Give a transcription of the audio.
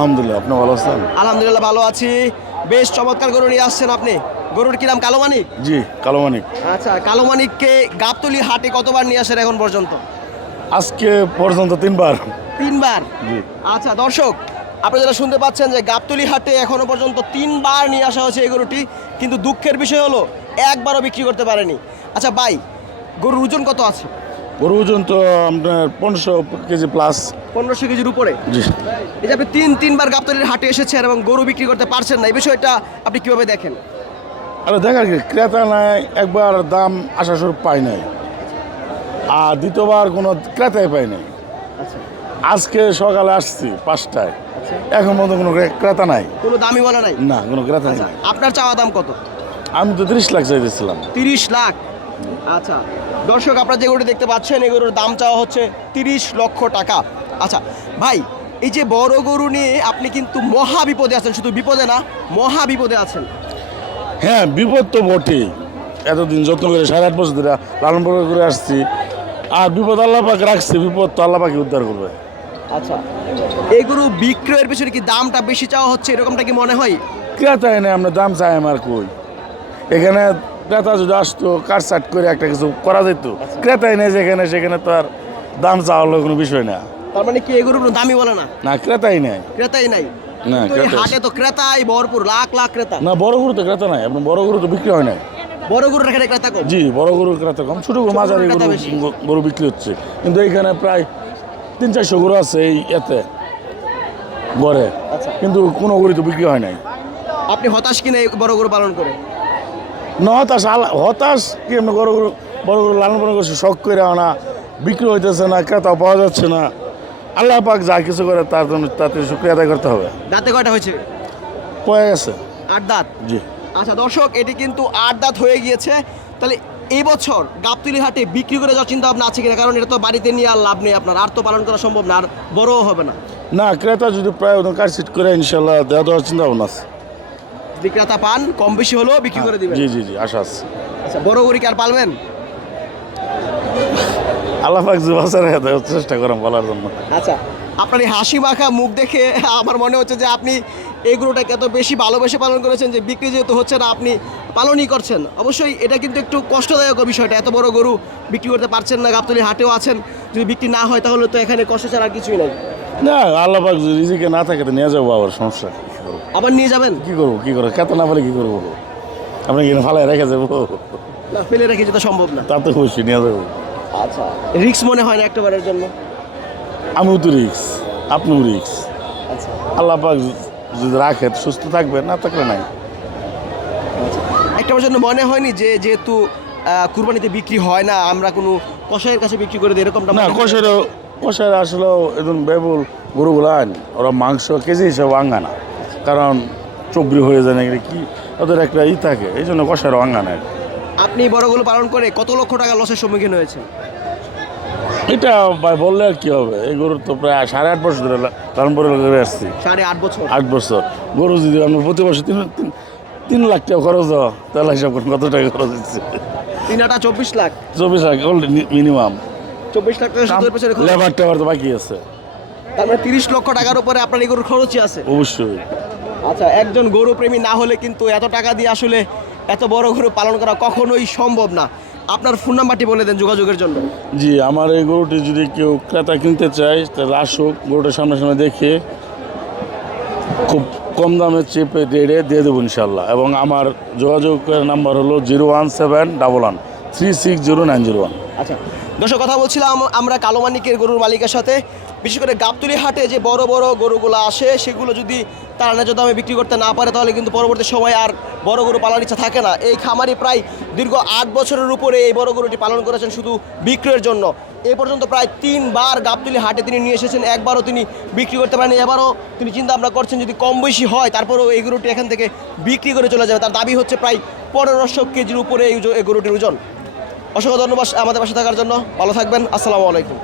আলহামদুলিল্লাহ, আপনি ভালো আছেন? আলহামদুলিল্লাহ ভালো আছি। বেশ চমৎকার গরু নিয়ে আসছেন আপনি। গরুর কি নাম? কালো মানিক। জি, কালো মানিক। আচ্ছা, কালো মানিককে গাবতলী হাটে কতবার নিয়ে আসেন এখন পর্যন্ত? আজকে পর্যন্ত 3 বার। 3 বার। জি। আচ্ছা দর্শক, আপনি যারা শুনতে পাচ্ছেন যে গাবতলী হাটে এখনো পর্যন্ত 3 বার নিয়ে আসা হয়েছে এই গরুটি, কিন্তু দুঃখের বিষয় হলো একবারও বিক্রি করতে পারেনি। আচ্ছা ভাই, গরুর ওজন কত আছে? গরু ওজন তো আপনার 1500 কেজি প্লাস। 1500 কেজির উপরে। জি। এই যে আপনি তিনবার গাবতলীর হাটে এসেছেন এবং গরু বিক্রি করতে পারছেন না, এই বিষয়টা আপনি কিভাবে দেখেন? আরে দেখা কি, ক্রেতা নাই, একবার দাম আশা স্বরূপ পাই নাই, আর দ্বিতীয়বার কোনো ক্রেতাই পাই নাই। আচ্ছা আজকে সকালে আসছি 5টায়, এখন পর্যন্ত কোনো ক্রেতা নাই। কোনো দামই বলা নাই? না, কোনো ক্রেতা আচ্ছা, নাই। আপনার চাওয়া দাম কত? আমি তো 30 লাখ চাইতেছিলাম। 30 লাখ। আচ্ছা দর্শক, আপনারা যে গরুটি দেখতে পাচ্ছেন এই গরুর দাম চাওয়া হচ্ছে 30 লক্ষ টাকা। আচ্ছা ভাই, এই যে বড় গরু নিয়ে আপনি কিন্তু মহা বিপদে আছেন, শুধু বিপদে না, মহা বিপদে আছেন। হ্যাঁ, বিপদ তো বটেই। এতদিন যত্ন করে 8.5 বছর ধরে লালন পালন করে আসছি, আর বিপদ আল্লাহ পাক রাখছে, বিপদ তো আল্লাহ পাকে উদ্ধার করবে। আচ্ছা, এই গরু বিক্রয়ের পেছনে কি দামটা বেশি চাওয়া হচ্ছে, এরকমটা কি মনে হয়? ক্রেতা এনে আমরা দাম চাই আমার কই, এখানে ক্রেতা যদি আসতো কাটসাট করে একটা কিছু করা যেত। ক্রেতা এনে যেখানে সেখানে তো আর দাম চাওয়া হলো কোনো বিষয় না। তার মানে কি এই গরুর কোনো দামই বলে না? না, ক্রেতাই নেই। ক্রেতাই নাই? না, কিন্তু এই ক্রেতা হাটে তো ক্রেতাই ভরপুর, লাখ লাখ ক্রেতা। না, বড় গরু তো ক্রেতা নাই, আপনার বড় গরু তো বিক্রি হয় নাই। বড় গরুর এখানে ক্রেতা কম? জি, বড় গরুর ক্রেতা কম, ছোটো গরু মাঝারি ক্রেতা গরু বেশি। গরু বিক্রি হচ্ছে। কিন্তু এইখানে প্রায় 300-400 গরু আছে এই এতে গড়ে, আচ্ছা, কিন্তু কোনো গরু তো বিক্রি হয় নাই। আপনি হতাশ কিনা এই বড় গরু পালন করে? না, হতাশ কি, এমনি বড় গরু লালন পালন করছে শখ করে, আনা বিক্রি হইতেছে না, ক্রেতা পাওয়া যাচ্ছে না। আল্লাহ পাক যা কিছু করে তার জন্য তাতে শুক্রিয়া আদায় করতে হবে। দাঁতে কয়টা হয়েছে? পয়ে গেছে। 8 দাঁত। জি। আচ্ছা দর্শক, এটি কিন্তু 8 দাঁত হয়ে গিয়েছে। তাহলে এই বছর গাবতলী হাটে বিক্রি করে যাওয়ার চিন্তা ভাবনা আছে কিনা? কারণ এটা তো বাড়িতে নিয়ে আর লাভ নেই, আপনার আর তো পালন করা সম্ভব না, আর বড়ও হবে না। না, ক্রেতা যদি প্রায় কাটছিট করে ইনশাল্লাহ দেওয়ার চিন্তা ভাবনা আছে। বিক্রেতা পান, কম বেশি হলেও বিক্রি করে দিবেন? জি জি জি, আশা আছে। আচ্ছা, বড় গরু কি আর পালবেন? আল্লাহ পাক যে বাঁচার চেষ্টা করেন বলার জন্য। আচ্ছা, আপনার এই হাসি মাখা মুখ দেখে আমার মনে হচ্ছে যে আপনি এই গরুটাকে এত বেশি ভালোবেসে পালন করেছেন যে বিক্রি যেহেতু হচ্ছে না, আপনি পালনই করছেন। অবশ্যই এটা কিন্তু একটু কষ্টদায়ক বিষয়টা, এত বড় গরু বিক্রি করতে পারছেন না, গাবতলী হাটেও আছেন, যদি বিক্রি না হয় তাহলে তো এখানে কষ্ট ছাড়া আর কিছুই নাই। না, আল্লাহ পাক যদি রিজিকে না থাকে তো নিয়ে যাবো, আবার সমস্যা কি করবো? আবার নিয়ে যাবেন? কি করবো, কি করবো, খেতে না পারে কি করবো? আপনি কিনে ফালায় রেখে যাবো? না, ফেলে রেখে যেতে সম্ভব না। তা তো খুশি নিয়ে যাবো। আচ্ছা, রিস্ক মনে হয় না একটাবারের জন্য? আমিও তো রিক্স, আপনিও রিক্স। আচ্ছা, আল্লাহ পাক যদি রাখে সুস্থ থাকবে, না থাকলে নাই। একটাবার জন্য মনে হয়নি যে যেহেতু কুরবানিতে বিক্রি হয় না, আমরা কোনো কসাইয়ের কাছে বিক্রি করে দিই, এরকমটা না, মনে হয়? কষার আসলে একজন বেবুল গরুগুলো আন, ওরা মাংস কেজি হিসাবে আঙ্গা না, কারণ চবরি হয়ে যায় না কি, ওদের একটা থাকে, এই জন্য কষারও আঙ্গা না। আপনি বড়গুলো পালন করে কত লক্ষ টাকা লসের সম্মুখীন হয়েছেন? এটা ভাই বললে আর কি হবে, এই গরুর তো প্রায় 8.5 বছর ধরে লালন পালন করে আসছি। 8.5 বছর? 8 বছর। গরু যদি আমরা প্রতি বছর 3 লাখ টাকা খরচ হয়, তাহলে হিসাব করুন কত টাকা খরচ হচ্ছে। 3 আটা 24 লাখ। 24 লাখ মিনিমাম। 24 লাখ টাকা শুধু এর পেছনে খরচ। লেবার টেবার তো বাকি আছে। তার মানে 30 লক্ষ টাকার উপরে আপনার এই গরুর খরচই আছে? অবশ্যই। আচ্ছা, একজন গরু প্রেমী না হলে কিন্তু এত টাকা দিয়ে আসলে এত বড় গরু পালন করা কখনোই সম্ভব না। আপনার ফোন নাম্বারটি বলে দেন যোগাযোগের জন্য। জি, আমার এই গরুটি যদি কেউ ক্রেতা কিনতে চায় তাহলে আসুক, গরুটা সামনে সামনে দেখে খুব কম দামে চেপে রেটে দিয়ে দেবো ইনশাল্লাহ। এবং আমার যোগাযোগের নাম্বার হলো 01711 360901। আচ্ছা দর্শক, কথা বলছিলাম আমরা কালো মানিকের গরুর মালিকের সাথে। বিশেষ করে গাবতলী হাটে যে বড় বড় গরুগুলো আসে, সেগুলো যদি তারা ন্যায্য দামে বিক্রি করতে না পারে তাহলে কিন্তু পরবর্তী সময় আর বড় গরু পালনের ইচ্ছা থাকে না। এই খামারি প্রায় দীর্ঘ 8 বছরের উপরে এই বড় গরুটি পালন করেছেন শুধু বিক্রয়ের জন্য। এ পর্যন্ত প্রায় 3 বার গাবতলী হাটে তিনি নিয়ে এসেছেন, একবারও তিনি বিক্রি করতে পারেনি। এবারও তিনি চিন্তা ভাবনা করছেন যদি কম বেশি হয় তারপরেও এই গরুটি এখান থেকে বিক্রি করে চলে যাবে। তার দাবি হচ্ছে প্রায় 1500 কেজির উপরে এই গরুটির ওজন। অসংখ্য ধন্যবাদ আমাদের পাশে থাকার জন্য। ভালো থাকবেন। আসসালামু আলাইকুম।